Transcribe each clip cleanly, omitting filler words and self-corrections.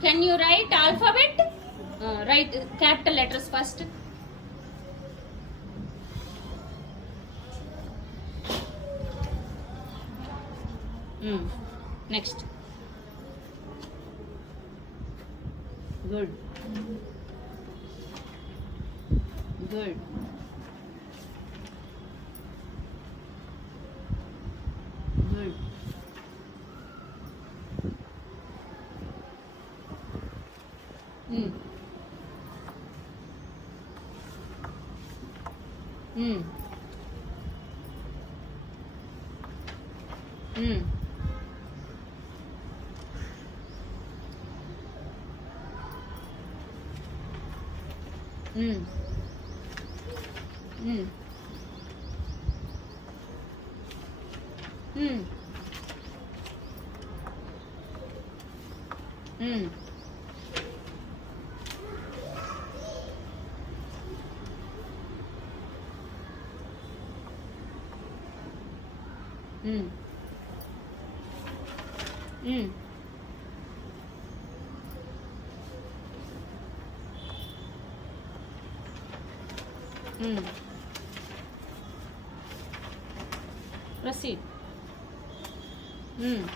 Can you write alphabet? Write capital letters first. Next. Good. Good. Good. Mm. Mm. Mm. Mm. Mm. Mm. Mm. Mm. Mm. Mm. Proceed. Mm.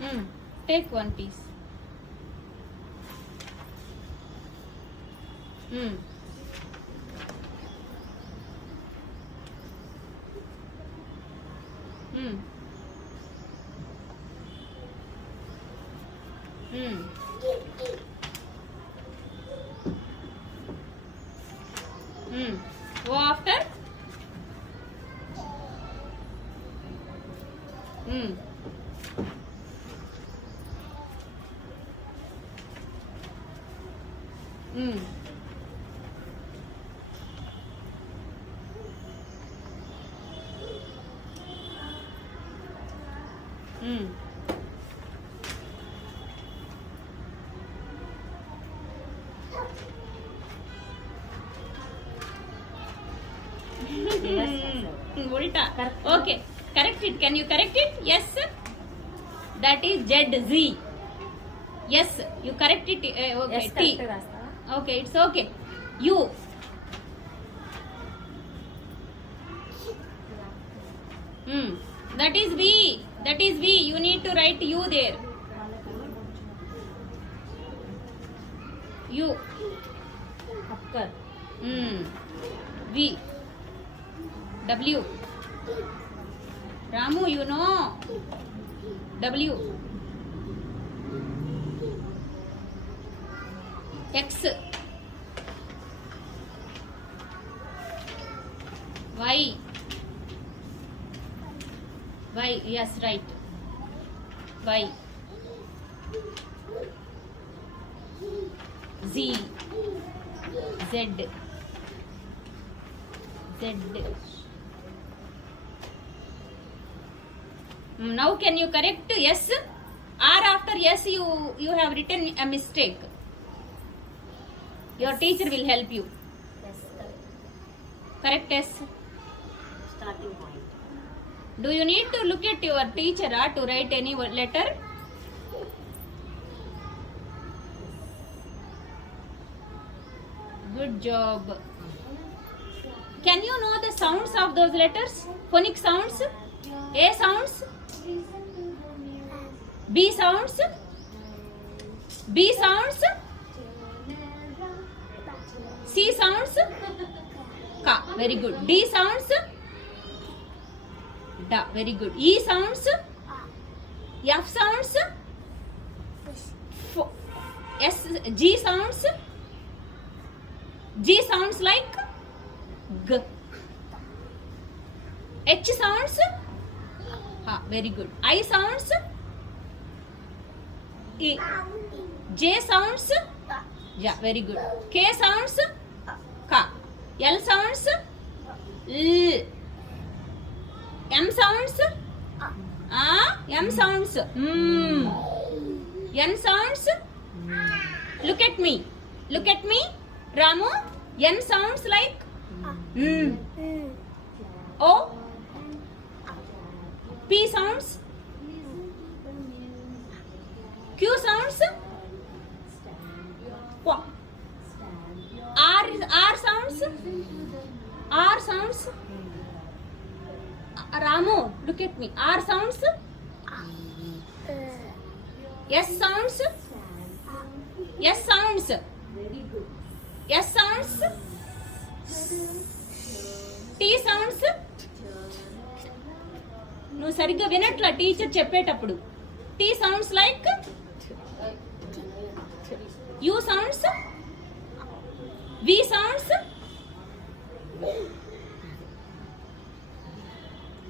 Mm. Take one piece. Mm. Mm. Mm. Mm. Go after. Mm. Mm. Mm. Ulta. Okay. Correct it. Can you correct it? Yes. That is Z. Yes. You correct it. Okay. T. Okay. It's okay. U. That is V. That is V. You need to write U there. U. V. W. Ramu, you know. W. X. Y. Y. Yes, right. Y. Z. Z. Z. Now can you correct S? R after S you have written a mistake. Your teacher will help you. Correct S. Starting point. Do you need to look at your teacher to write any letter? Good job. Can you know the sounds of those letters? Phonic sounds? A sounds? B sounds? B sounds? C sounds? Ka. Very good. D sounds? Da. Very good. E sounds? F sounds? S. G sounds? G sounds like G. H sounds? Very good. I sounds? E. J sounds? Yeah, very good. K sounds? Ka. L sounds? L. M sounds? M sounds? N sounds? Look at me. Look at me. Ramu, N sounds like O. P sounds. Q sounds. Qua. R sounds. R sounds. Ramu, look at me. R sounds. S sounds. S sounds. S sounds. T sounds. నువ్వు సరిగ్గా వినట్లా teacher చెప్పేటప్పుడు. T sounds like. U sounds. V sounds.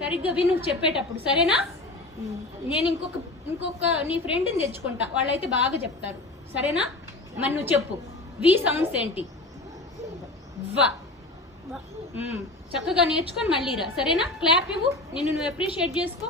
సరిగ్గా విను చెప్పేటప్పుడు, సరేనా? నేను ఇంకొక నీ ఫ్రెండ్ని తెచ్చుకుంటా, వాళ్ళైతే బాగా చెప్తారు, సరేనా? మరి నువ్వు చెప్పు, వి సౌండ్స్ ఏంటి? వ. చక్కగా నేర్చుకొని మళ్ళీ రా, సరేనా? క్లాప్ ఇవ్వు, నిన్ను నువ్వు అప్రిషియేట్ చేసుకో.